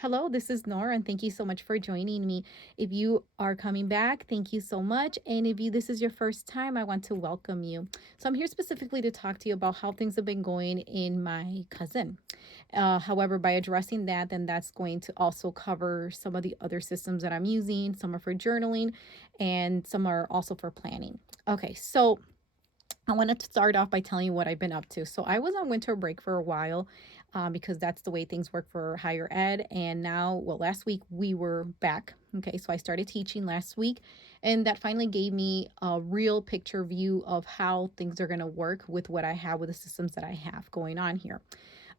Hello, this is Nora, and thank you so much for joining me. If you are coming back, thank you so much. And if this is your first time, I want to welcome you. So I'm here specifically to talk to you about how things have been going in my cousin. However, by addressing that, then that's going to also cover some of the other systems that I'm using. Some are for journaling, and some are also for planning. Okay, so I wanted to start off by telling you what I've been up to. So I was on winter break for a while because that's the way things work for higher ed. And now, well, last week we were back. Okay, so I started teaching last week, and that finally gave me a real picture view of how things are going to work with what I have with the systems that I have going on here.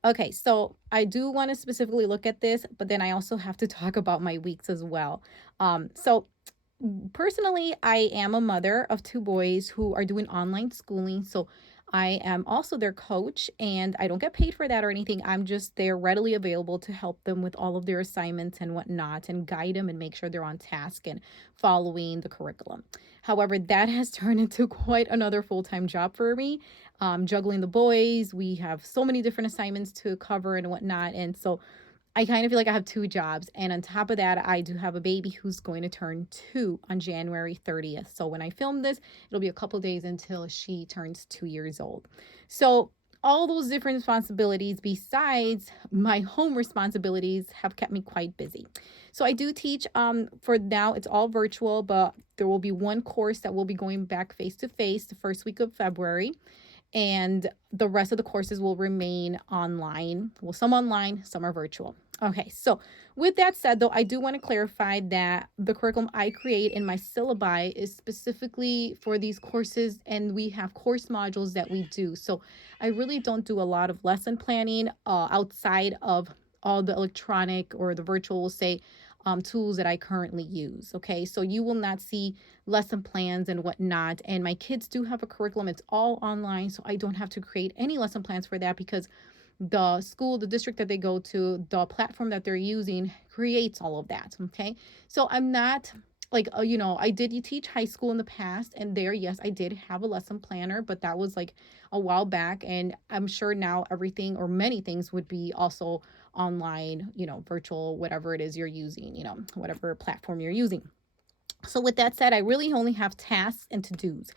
Okay, so I do want to specifically look at this, but then I also have to talk about my weeks as well. So personally, I am a mother of two boys who are doing online schooling. So I am also their coach, and I don't get paid for that or anything. I'm just there readily available to help them with all of their assignments and whatnot and guide them and make sure they're on task and following the curriculum. However, that has turned into quite another full time job for me. Juggling the boys, we have so many different assignments to cover and whatnot. And so I kind of feel like I have two jobs. And on top of that, I do have a baby who's going to turn 2 on January 30th. So when I film this, it'll be a couple days until she turns 2 years old. So all those different responsibilities besides my home responsibilities have kept me quite busy. So I do teach for now it's all virtual, but there will be one course that will be going back face to face the first week of February, and the rest of the courses will remain online. Well, some online, some are virtual. Okay, so with that said, though, I do want to clarify that the curriculum I create in my syllabi is specifically for these courses, and we have course modules that we do. So I really don't do a lot of lesson planning outside of all the electronic or the virtual, we'll say, tools that I currently use. Okay, so you will not see lesson plans and whatnot. And my kids do have a curriculum, it's all online, so I don't have to create any lesson plans for that because the school, the district that they go to, the platform that they're using creates all of that. Okay. So I'm not like, I did teach high school in the past, and there, yes, I did have a lesson planner, but that was like a while back. And I'm sure now everything or many things would be also online, virtual, whatever it is you're using, whatever platform you're using. So with that said, I really only have tasks and to-dos.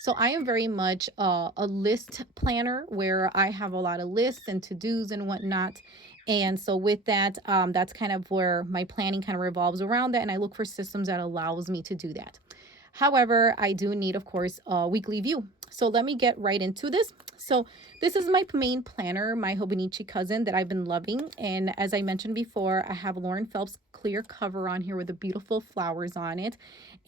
So I am very much a list planner where I have a lot of lists and to-dos and whatnot. And so with that, that's kind of where my planning kind of revolves around that. And I look for systems that allows me to do that. However, I do need, of course, a weekly view. So let me get right into this. So this is my main planner, my Hobonichi cousin that I've been loving. And as I mentioned before, I have Lauren Phelps clear cover on here with the beautiful flowers on it.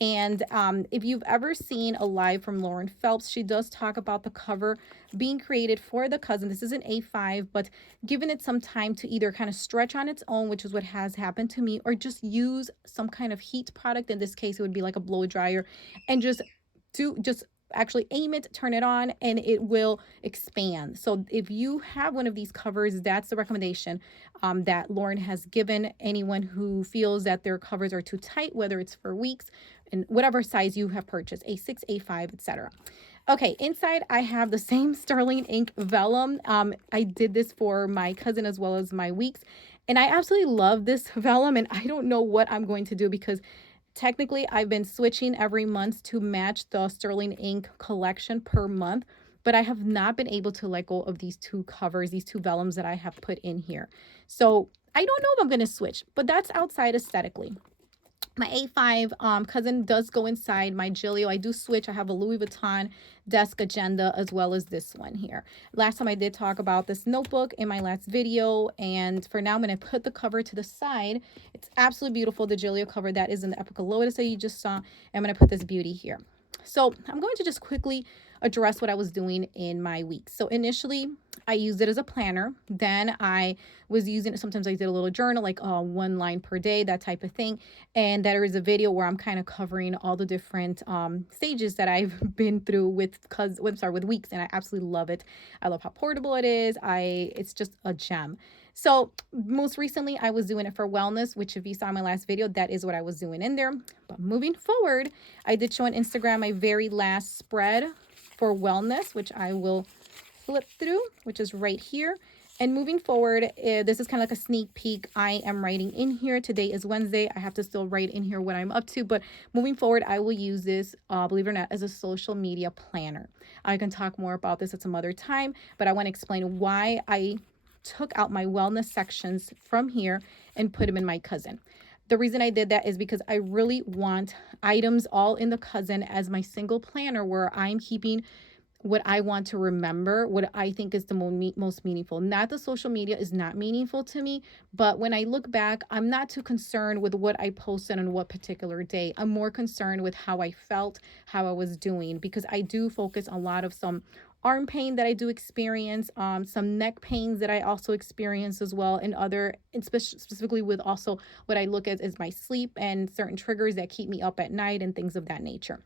And if you've ever seen a live from Lauren Phelps, she does talk about the cover being created for the cousin. This is an A5, but giving it some time to either kind of stretch on its own, which is what has happened to me, or just use some kind of heat product. In this case, it would be like a blow dryer, and just actually aim it, turn it on, and it will expand. So if you have one of these covers, that's the recommendation that Lauren has given anyone who feels that their covers are too tight, whether it's for weeks and whatever size you have purchased, A6, A5, etc. Okay, inside I have the same sterling ink vellum. I did this for my cousin as well as my weeks, and I absolutely love this vellum, and I don't know what I'm going to do because technically I've been switching every month to match the sterling ink collection per month, but I have not been able to let go of these two covers, these two vellums that I have put in here. So I don't know if I'm going to switch, but that's outside aesthetically. My A5 cousin does go inside my Gilio. I do switch. I have a Louis Vuitton desk agenda as well as this one here. Last time I did talk about this notebook in my last video, and for now I'm going to put the cover to the side. It's absolutely beautiful, the Gilio cover that is in the Epica Lotus that you just saw. I'm going to put this beauty here. So I'm going to just quickly address what I was doing in my week. So initially, I used it as a planner. Then I was using it. Sometimes I did a little journal, like one line per day, that type of thing. And there is a video where I'm kind of covering all the different stages that I've been through with weeks, and I absolutely love it. I love how portable it is. It's just a gem. So most recently, I was doing it for wellness, which if you saw my last video, that is what I was doing in there. But moving forward, I did show on Instagram my very last spread for wellness, which I will flip through, which is right here. And moving forward, this is kind of like a sneak peek. I am writing in here. Today is Wednesday. I have to still write in here what I'm up to. But moving forward, I will use this, believe it or not, as a social media planner. I can talk more about this at some other time, but I want to explain why I took out my wellness sections from here and put them in my cousin. The reason I did that is because I really want items all in the cousin as my single planner where I'm keeping what I want to remember, what I think is the most meaningful. Not the social media is not meaningful to me, but when I look back, I'm not too concerned with what I posted on what particular day. I'm more concerned with how I felt, how I was doing, because I do focus a lot of some arm pain that I do experience, some neck pains that I also experience as well, and other, and specifically with also what I look at is my sleep and certain triggers that keep me up at night and things of that nature.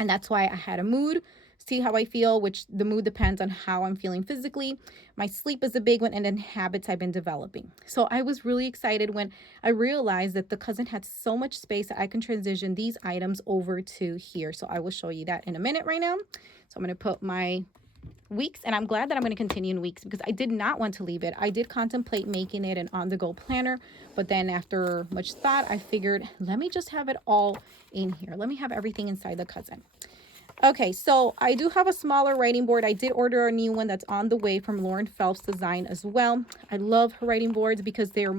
And that's why I had a mood, see how I feel, which the mood depends on how I'm feeling physically. My sleep is a big one, and then habits I've been developing. So I was really excited when I realized that the cousin had so much space that I can transition these items over to here. So I will show you that in a minute right now. So I'm going to put my weeks, and I'm glad that I'm going to continue in weeks because I did not want to leave it. I did contemplate making it an on-the-go planner, but then after much thought, I figured, let me just have it all in here. Let me have everything inside the cousin. Okay, so I do have a smaller writing board. I did order a new one that's on the way from Lauren Phelps Design as well. I love her writing boards because they are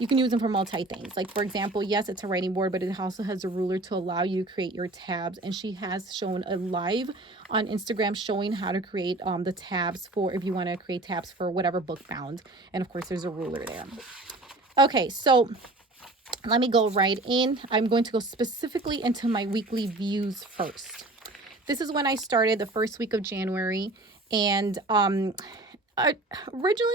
you can use them for multi things. Like, for example, yes, it's a writing board, but it also has a ruler to allow you to create your tabs. And she has shown a live on Instagram showing how to create the tabs for if you want to create tabs for whatever book bound. And of course, there's a ruler there. Okay, so let me go right in. I'm going to go specifically into my weekly views first. This is when I started the first week of January. And originally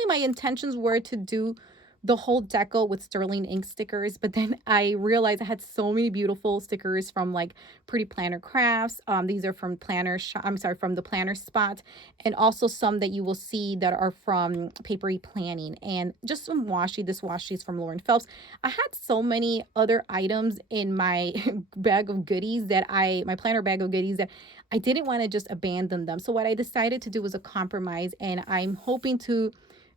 my intentions were to do the whole deco with sterling ink stickers, but then I realized I had so many beautiful stickers from like Pretty Planner Crafts. These are from from the Planner Spot, and also some that you will see that are from Papery Planning, and just some washi. This washi is from Lauren Phelps. I had so many other items in my bag of goodies my planner bag of goodies that I didn't want to just abandon them. So what I decided to do was a compromise, and I'm hoping to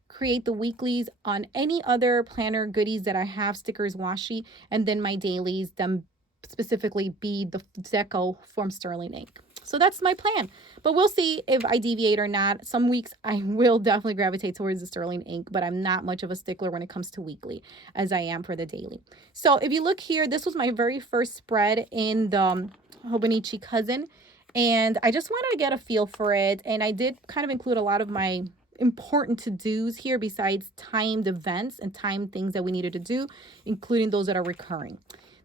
create the weeklies on any other planner goodies that I have, stickers, washi, and then my dailies, them specifically be the deco from sterling ink. So that's my plan, but we'll see if I deviate or not. Some weeks I will definitely gravitate towards the sterling ink, but I'm not much of a stickler when it comes to weekly as I am for the daily. So if you look here, this was my very first spread in the Hobonichi cousin, and I just wanted to get a feel for it. And I did kind of include a lot of my important to-dos here besides timed events and timed things that we needed to do, including those that are recurring.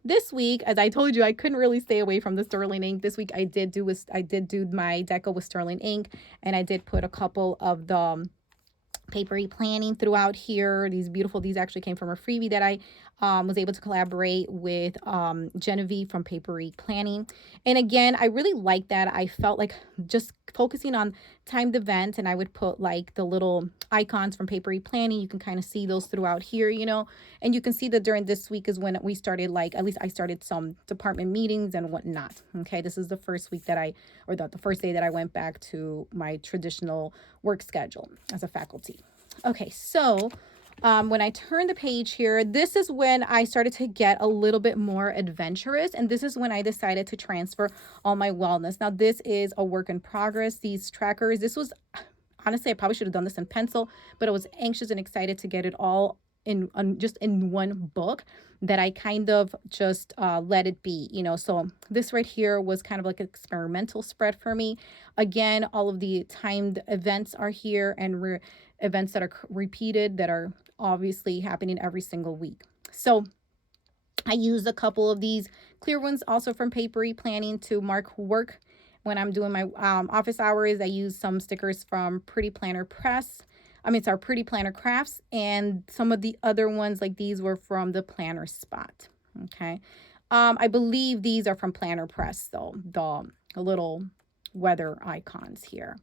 This week, as I told you, I couldn't really stay away from the sterling ink. This week I did do my deco with sterling ink, and I did put a couple of the papery planning throughout here. These actually came from a freebie that I was able to collaborate with Genevieve from Papery Planning. And again, I really like that. I felt like just focusing on timed events, and I would put like the little icons from Papery Planning. You can kind of see those throughout here, and you can see that during this week is when we started, like, at least I started some department meetings and whatnot. Okay, this is the first week that the first day that I went back to my traditional work schedule as a faculty. Okay, so when I turn the page here, this is when I started to get a little bit more adventurous, and this is when I decided to transfer all my wellness. Now, this is a work in progress. These trackers, honestly, I probably should have done this in pencil, but I was anxious and excited to get it all just in one book that I kind of just let it be, So this right here was kind of like an experimental spread for me. Again, all of the timed events are here, and events that are repeated that are obviously happening every single week. So I used a couple of these clear ones also from Papery Planning to mark work. When I'm doing my office hours, I use some stickers from Pretty Planner Pretty Planner Crafts, and some of the other ones like these were from the Planner Spot. Okay. I believe these are from Planner Press though, the little weather icons here.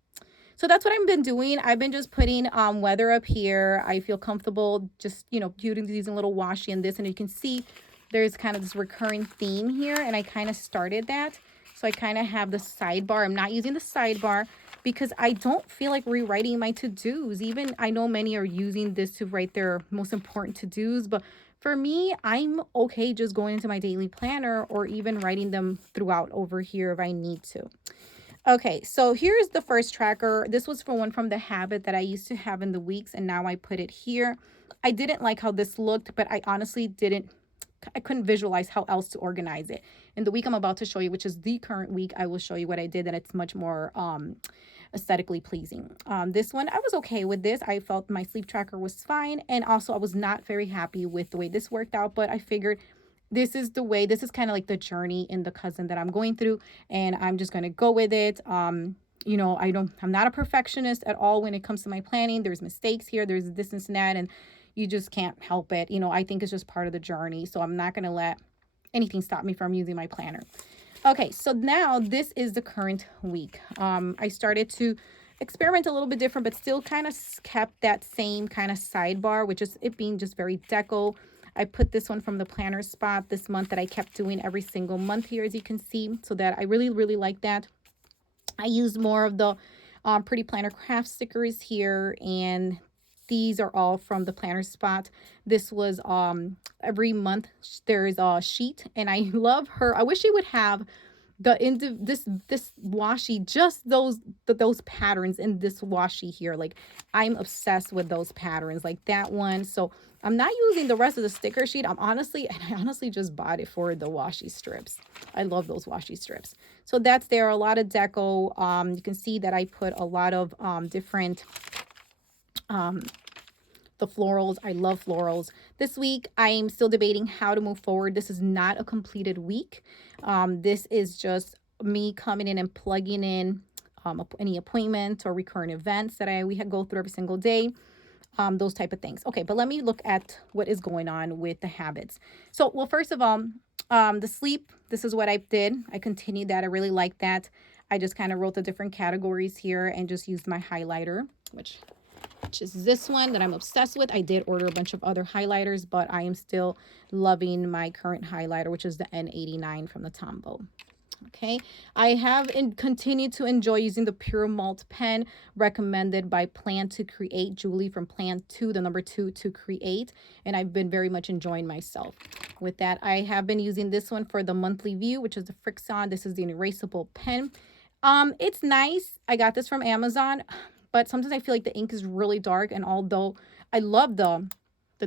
So that's what I've been doing. I've been just putting weather up here. I feel comfortable just, using a little washi and this, and you can see there's kind of this recurring theme here, and I kind of started that. So I kind of have the sidebar. I'm not using the sidebar because I don't feel like rewriting my to-dos. Even I know many are using this to write their most important to-dos, but for me, I'm okay just going into my daily planner or even writing them throughout over here if I need to. Okay, so here's the first tracker. This was for one from the habit that I used to have in the weeks, and now I put it here. I didn't like how this looked, but I honestly I couldn't visualize how else to organize it. In the week I'm about to show you, which is the current week, I will show you what I did, and it's much more aesthetically pleasing. This one, I was okay with this. I felt my sleep tracker was fine, and also I was not very happy with the way this worked out, but I figured this is the way, this is kind of like the journey in the cousin that I'm going through, and I'm just going to go with it. You know, I'm not a perfectionist at all when it comes to my planning. There's mistakes here, there's this and that, and you just can't help it. You know, I think it's just part of the journey, so I'm not going to let anything stop me from using my planner. Okay, so now this is the current week. I started to experiment a little bit different, but still kind of kept that same kind of sidebar, which is it being just very deco. I put this one from the planner spot this month that I kept doing every single month here, as you can see, so that I really, really like that. I used more of the Pretty Planner craft stickers here, and these are all from the planner spot. This was every month there's a sheet, and I love her. I wish she would have this washi, just those patterns in this washi here. Like, I'm obsessed with those patterns, like that one. So I'm not using the rest of the sticker sheet. I honestly just bought it for the washi strips. I love those washi strips. So that's there. A lot of deco. You can see that I put a lot of different the florals. I love florals. This week, I'm still debating how to move forward. This is not a completed week. This is just me coming in and plugging in any appointment or recurrent events that we go through every single day. Those type of things. Okay, but let me look at what is going on with the habits. So, well, first of all, the sleep, this is what I did. I continued that. I really like that. I just kind of wrote the different categories here and just used my highlighter, which is this one that I'm obsessed with. I did order a bunch of other highlighters, but I am still loving my current highlighter, which is the N89 from the Tombow. Okay, I have continued to enjoy using the Pure Malt pen recommended by Plan to Create, Julie from Plan 2, the number 2 to create, and I've been very much enjoying myself with that. I have been using this one for the monthly view, which is the Frixon. This is the erasable pen. It's nice. I got this from Amazon, but sometimes I feel like the ink is really dark, and although I love the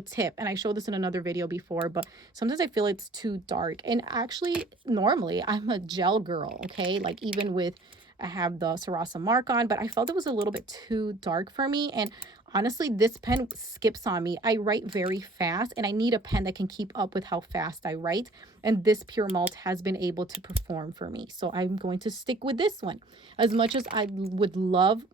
tip, and I showed this in another video before, but sometimes I feel it's too dark. And actually, normally I'm a gel girl, okay? Like, even with, I have the Sarasa mark on, but I felt it was a little bit too dark for me. And honestly, this pen skips on me. I write very fast, and I need a pen that can keep up with how fast I write. And this Pure Malt has been able to perform for me. So I'm going to stick with this one. As much as I would love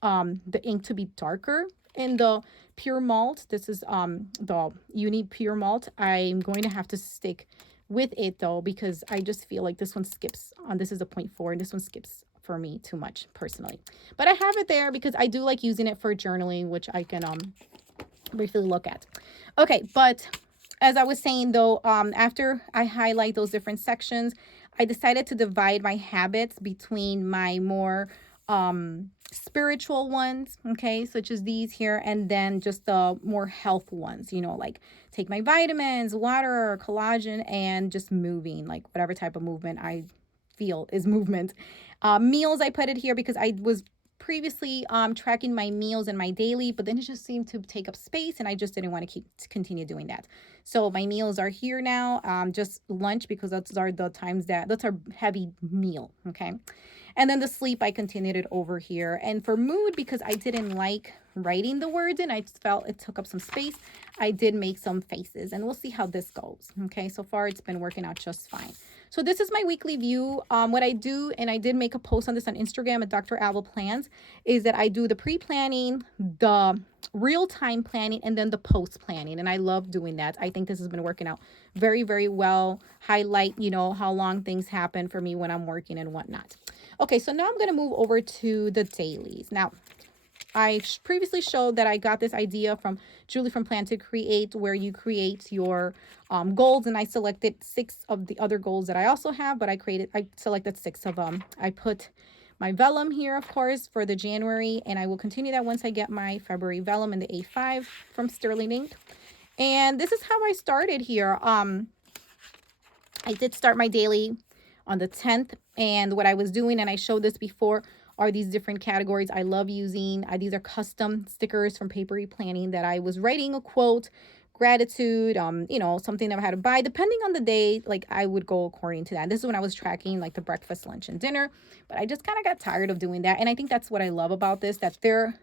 the ink to be darker in the Pure Malt, this is the Uni Pure Malt, I'm going to have to stick with it though, because I just feel like this one skips on, this is a 0.4, and this one skips for me too much personally. But I have it there because I do like using it for journaling, which I can briefly look at. Okay, but as I was saying though, after I highlight those different sections, I decided to divide my habits between my more spiritual ones, okay, such as these here, and then just the more health ones, you know, like take my vitamins, water, collagen, and just moving, like whatever type of movement I feel is movement. Meals, I put it here because I was previously tracking my meals in my daily, but then it just seemed to take up space, and I just didn't want to continue doing that. So my meals are here now, just lunch, because that's our heavy meal, okay. And then the sleep, I continued it over here. And for mood, because I didn't like writing the words in, I just felt it took up some space, I did make some faces, and we'll see how this goes. Okay, so far it's been working out just fine. So this is my weekly view. What I do, and I did make a post on this on Instagram at Dr. Alba Plans, is that I do the pre-planning, the real-time planning, and then the post-planning. And I love doing that. I think this has been working out very, very well. Highlight, you know, how long things happen for me when I'm working and whatnot. Okay, so now I'm going to move over to the dailies. Now, I previously showed that I got this idea from Julie from Plan to Create, where you create your goals, and I selected 6 of the other goals that I also have, but I selected 6 of them. I put my vellum here, of course, for the January, and I will continue that once I get my February vellum in the A5 from Sterling Ink. And this is how I started here. I did start my daily on the 10th, and what I was doing, and I showed this before, are these different categories I love using. These are custom stickers from Papery Planning that I was writing a quote, gratitude, something that I had to buy. Depending on the day, like I would go according to that. This is when I was tracking like the breakfast, lunch, and dinner, but I just kind of got tired of doing that. And I think that's what I love about this, that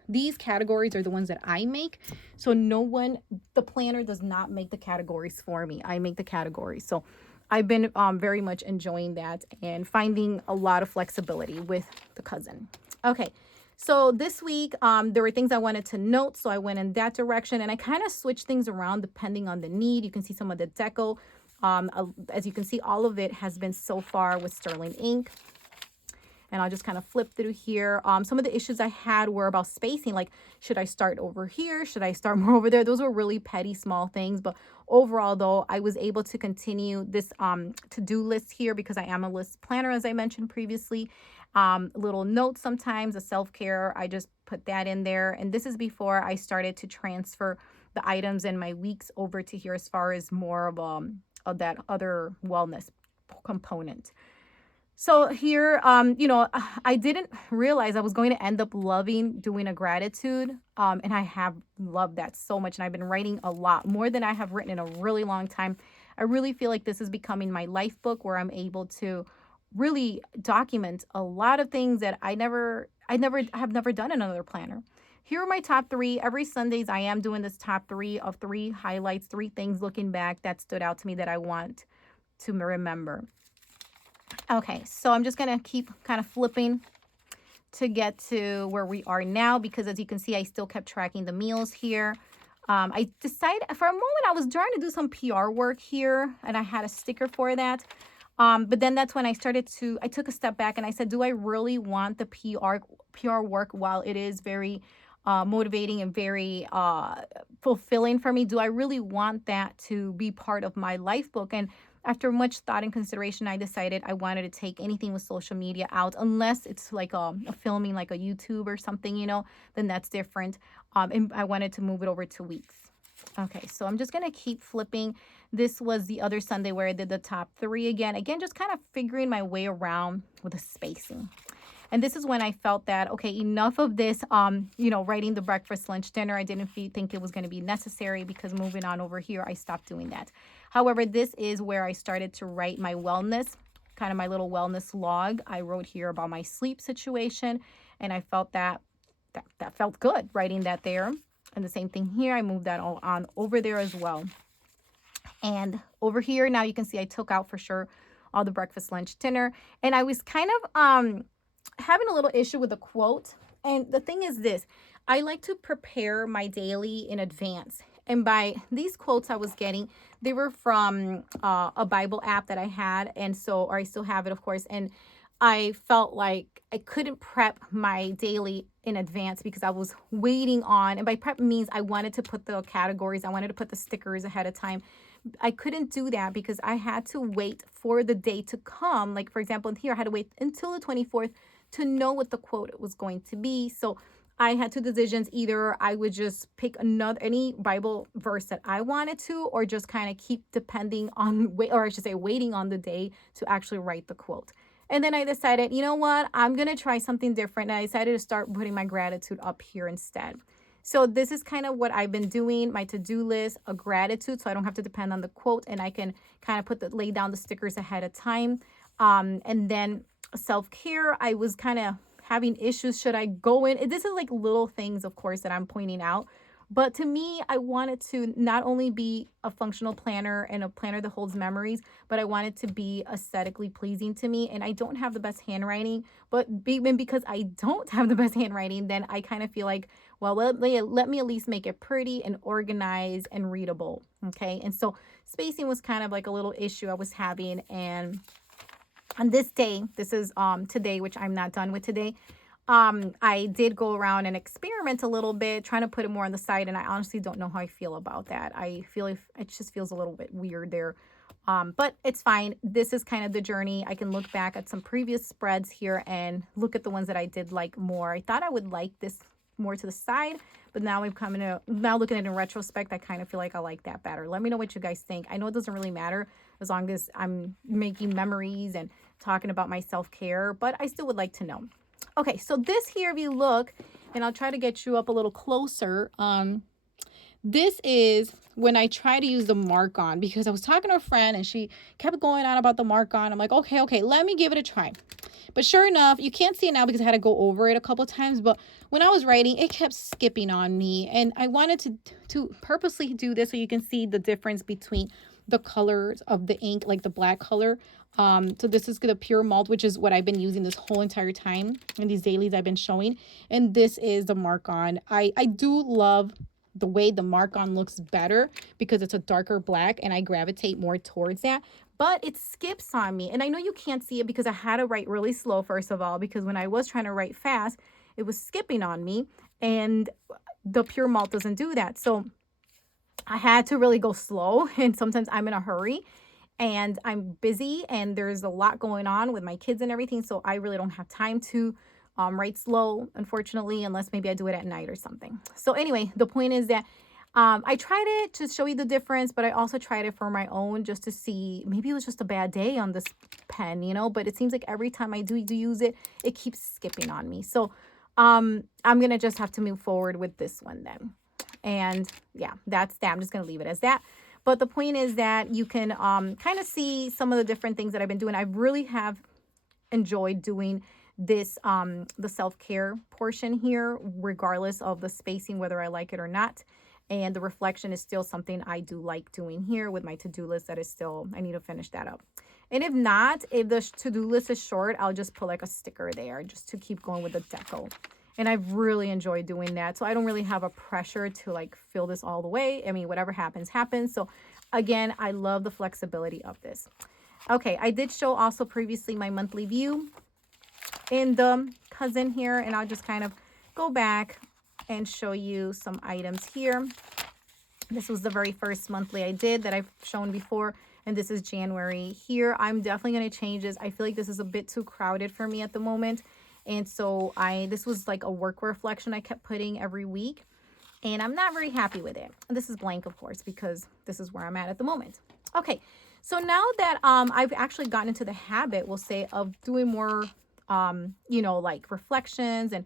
these categories are the ones that I make. So the planner does not make the categories for me. I make the categories. So I've been very much enjoying that and finding a lot of flexibility with the cousin. Okay, so this week there were things I wanted to note, so I went in that direction, and I kind of switched things around depending on the need. You can see some of the deco. As you can see, all of it has been so far with Sterling Ink. And I'll just kind of flip through here. Some of the issues I had were about spacing, like should I start over here? Should I start more over there? Those were really petty, small things. But overall, though, I was able to continue this to-do list here because I am a list planner, as I mentioned previously. Little notes sometimes, a self-care, I just put that in there. And this is before I started to transfer the items in my weeks over to here as far as more of that other wellness component. So here, I didn't realize I was going to end up loving doing a gratitude. And I have loved that so much. And I've been writing a lot more than I have written in a really long time. I really feel like this is becoming my life book where I'm able to really document a lot of things that I have never done in another planner. Here are my top 3. Every Sundays, I am doing this top 3 of 3 highlights, 3 things looking back that stood out to me that I want to remember. Okay, so I'm just going to keep kind of flipping to get to where we are now, because as you can see, I still kept tracking the meals here. I decided for a moment I was trying to do some PR work here, and I had a sticker for that. But then that's when I took a step back and I said, do I really want the PR work while it is very motivating and very fulfilling for me? Do I really want that to be part of my life book? And after much thought and consideration, I decided I wanted to take anything with social media out, unless it's like a filming, like a YouTube or something, then that's different. And I wanted to move it over to weeks. Okay, so I'm just going to keep flipping. This was the other Sunday where I did the top 3 again. Again, just kind of figuring my way around with the spacing. And this is when I felt that, okay, enough of this, writing the breakfast, lunch, dinner. I didn't think it was going to be necessary, because moving on over here, I stopped doing that. However, this is where I started to write my wellness, kind of my little wellness log. I wrote here about my sleep situation, and I felt that felt good writing that there. And the same thing here, I moved that all on over there as well. And over here, now you can see I took out for sure all the breakfast, lunch, dinner. And I was kind of having a little issue with the quote. And the thing is this, I like to prepare my daily in advance. And by these quotes I was getting, they were from a Bible app that I had. And so, or I still have it, of course. And I felt like I couldn't prep my daily in advance because I was waiting on, and by prep means I wanted to put the categories, I wanted to put the stickers ahead of time. I couldn't do that because I had to wait for the day to come. Like, for example, here I had to wait until the 24th to know what the quote was going to be. So I had 2 decisions. Either I would just pick any Bible verse that I wanted to, or just kind of keep depending on, or I should say waiting on the day to actually write the quote. And then I decided, you know what, I'm going to try something different. And I decided to start putting my gratitude up here instead. So this is kind of what I've been doing, my to-do list, a gratitude, so I don't have to depend on the quote, and I can kind of lay down the stickers ahead of time. And then self-care, I was kind of having issues. Should I go in? This is like little things, of course, that I'm pointing out. But to me, I wanted to not only be a functional planner and a planner that holds memories, but I wanted to be aesthetically pleasing to me. And I don't have the best handwriting, but even because I don't have the best handwriting, then I kind of feel like, well, let me at least make it pretty and organized and readable. Okay. And so spacing was kind of like a little issue I was having. And on this day, this is today, which I'm not done with today, I did go around and experiment a little bit, trying to put it more on the side, and I honestly don't know how I feel about that. I feel if it just feels a little bit weird there. But it's fine. This is kind of the journey. I can look back at some previous spreads here and look at the ones that I did like more. I thought I would like this more to the side, but now now looking at it in retrospect, I kind of feel like I like that better. Let me know what you guys think. I know it doesn't really matter as long as I'm making memories and talking about my self-care, but I still would like to know. Okay, so this here, if you look, and I'll try to get you up a little closer. This is when I try to use the mark on, because I was talking to a friend and she kept going on about the mark on. I'm like, okay, let me give it a try. But sure enough, you can't see it now because I had to go over it a couple of times. But when I was writing, it kept skipping on me. And I wanted to purposely do this so you can see the difference between the colors of the ink, like the black color. So this is the pure malt, which is what I've been using this whole entire time in these dailies I've been showing. And this is the mark on. I do love the way the mark on looks better because it's a darker black and I gravitate more towards that. But it skips on me. And I know you can't see it because I had to write really slow, first of all, because when I was trying to write fast, it was skipping on me. And the pure malt doesn't do that. So I had to really go slow. And sometimes I'm in a hurry and I'm busy and there's a lot going on with my kids and everything. So I really don't have time to write slow, unfortunately, unless maybe I do it at night or something. So anyway, the point is that I tried it to show you the difference, but I also tried it for my own just to see, maybe it was just a bad day on this pen, you know, but it seems like every time I do use it, it keeps skipping on me. So I'm going to just have to move forward with this one then. And yeah, that's that. I'm just going to leave it as that. But the point is that you can kind of see some of the different things that I've been doing. I really have enjoyed doing this the self-care portion here, regardless of the spacing, whether I like it or not. And the reflection is still something I do like doing here with my to-do list. That is still, I need to finish that up. And if not, if the to-do list is short, I'll just put like a sticker there just to keep going with the deco. And I've really enjoyed doing that. So I don't really have a pressure to like fill this all the way. I mean, whatever happens, happens. So again, I love the flexibility of this. Okay, I did show also previously my monthly view in the cousin here. And I'll just kind of go back and show you some items here. This was the very first monthly I did that I've shown before. And this is January here. I'm definitely going to change this. I feel like this is a bit too crowded for me at the moment. And so this was like a work reflection I kept putting every week. And I'm not very happy with it. And this is blank, of course, because this is where I'm at the moment. Okay, so now that I've actually gotten into the habit, we'll say, of doing more, you know, like reflections and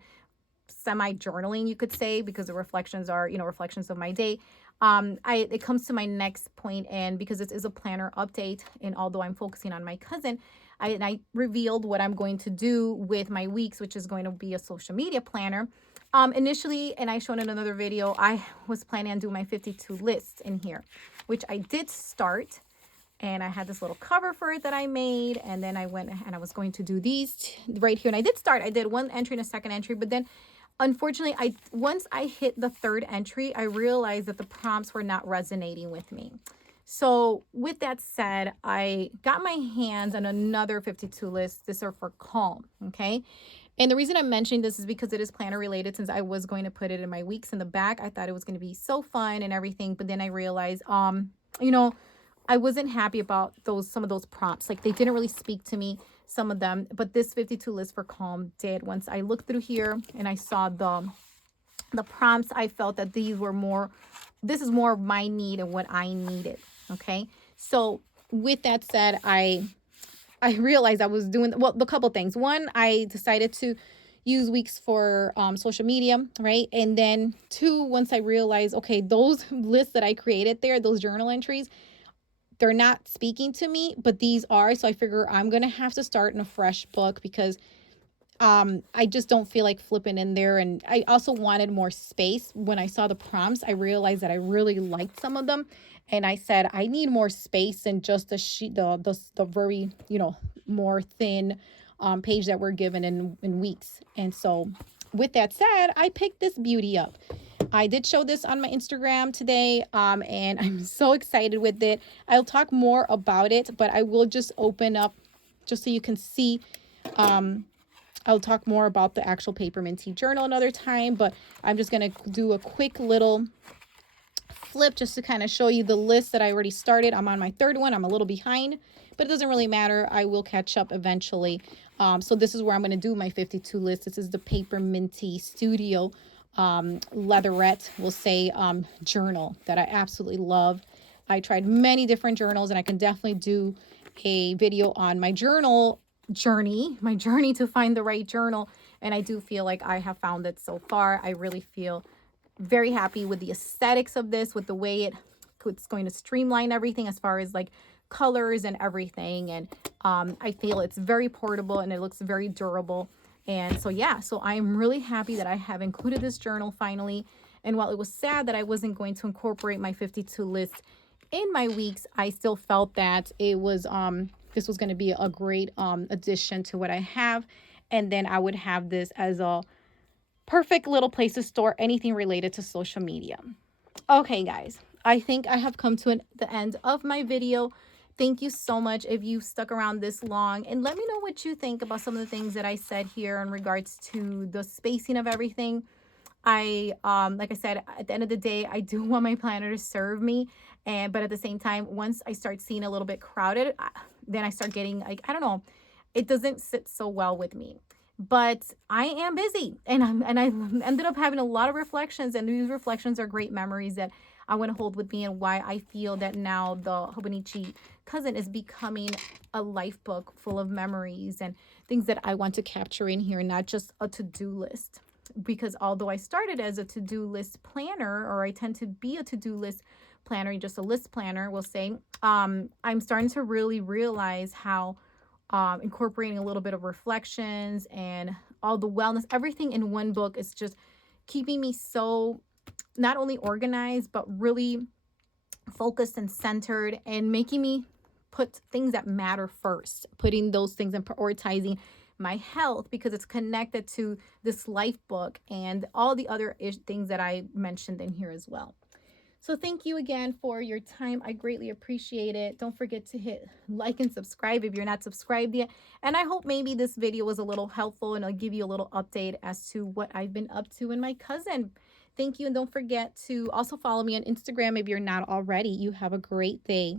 semi-journaling, you could say, because the reflections are, you know, reflections of my day. It comes to my next point, and because this is a planner update, and although I'm focusing on my cousin, I revealed what I'm going to do with my weeks, which is going to be a social media planner. Initially, and I showed in another video, I was planning on doing my 52 lists in here, which I did start. And I had this little cover for it that I made. And then I went and I was going to do these right here. And I did start. I did one entry and a second entry. But then, unfortunately, once I hit the third entry, I realized that the prompts were not resonating with me. So with that said, I got my hands on another 52 lists. These are for calm, okay? And the reason I'm mentioning this is because it is planner related, since I was going to put it in my weeks in the back. I thought it was going to be so fun and everything. But then I realized, you know, I wasn't happy about some of those prompts. Like, they didn't really speak to me, some of them. But this 52 list for calm did. Once I looked through here and I saw the prompts, I felt that this is more of my need and what I needed. Okay, so with that said, I realized I was doing, well, a couple things. One, I decided to use weeks for social media, right? And then two, once I realized, okay, those lists that I created there, those journal entries, they're not speaking to me, but these are. So I figure I'm going to have to start in a fresh book because I just don't feel like flipping in there. And I also wanted more space. When I saw the prompts, I realized that I really liked some of them. And I said, I need more space than just the sheet, the very, you know, more thin page that we're given in weeks. And so with that said, I picked this beauty up. I did show this on my Instagram today, and I'm so excited with it. I'll talk more about it, but I will just open up just so you can see I'll talk more about the actual Papermint Tea journal another time, but I'm just going to do a quick little flip just to kind of show you the list that I already started. I'm on my third one. I'm a little behind, but it doesn't really matter. I will catch up eventually. So this is where I'm going to do my 52 list. This is the Papermint Tea Studio leatherette, we'll say, journal that I absolutely love. I tried many different journals, and I can definitely do a video on my journal journey, my journey to find the right journal. And I do feel like I have found it so far. I really feel very happy with the aesthetics of this, with the way it's going to streamline everything as far as like colors and everything. And I feel it's very portable and it looks very durable. And so, yeah, so I'm really happy that I have included this journal finally. And while it was sad that I wasn't going to incorporate my 52 list in my weeks, I still felt that it was this was going to be a great addition to what I have. And then I would have this as a perfect little place to store anything related to social media. Okay, guys, I think I have come to the end of my video. Thank you so much if you stuck around this long, and let me know what you think about some of the things that I said here in regards to the spacing of everything. Like I said, at the end of the day, I do want my planner to serve me, but at the same time, once I start seeing a little bit crowded, then I start getting like, I don't know, it doesn't sit so well with me. But I am busy, and I ended up having a lot of reflections, and these reflections are great memories that I want to hold with me, and why I feel that now the Hobonichi cousin is becoming a life book full of memories and things that I want to capture in here, not just a to-do list. Because although I started as a to-do list planner, or I tend to be a to-do list planner, just a list planner, we'll say, I'm starting to really realize how incorporating a little bit of reflections and all the wellness, everything in one book is just keeping me so not only organized, but really focused and centered, and making me put things that matter first, putting those things and prioritizing my health, because it's connected to this life book and all the other things that I mentioned in here as well. So thank you again for your time. I greatly appreciate it. Don't forget to hit like and subscribe if you're not subscribed yet. And I hope maybe this video was a little helpful, and I'll give you a little update as to what I've been up to in my cousin. Thank you. And don't forget to also follow me on Instagram if you're not already. You have a great day.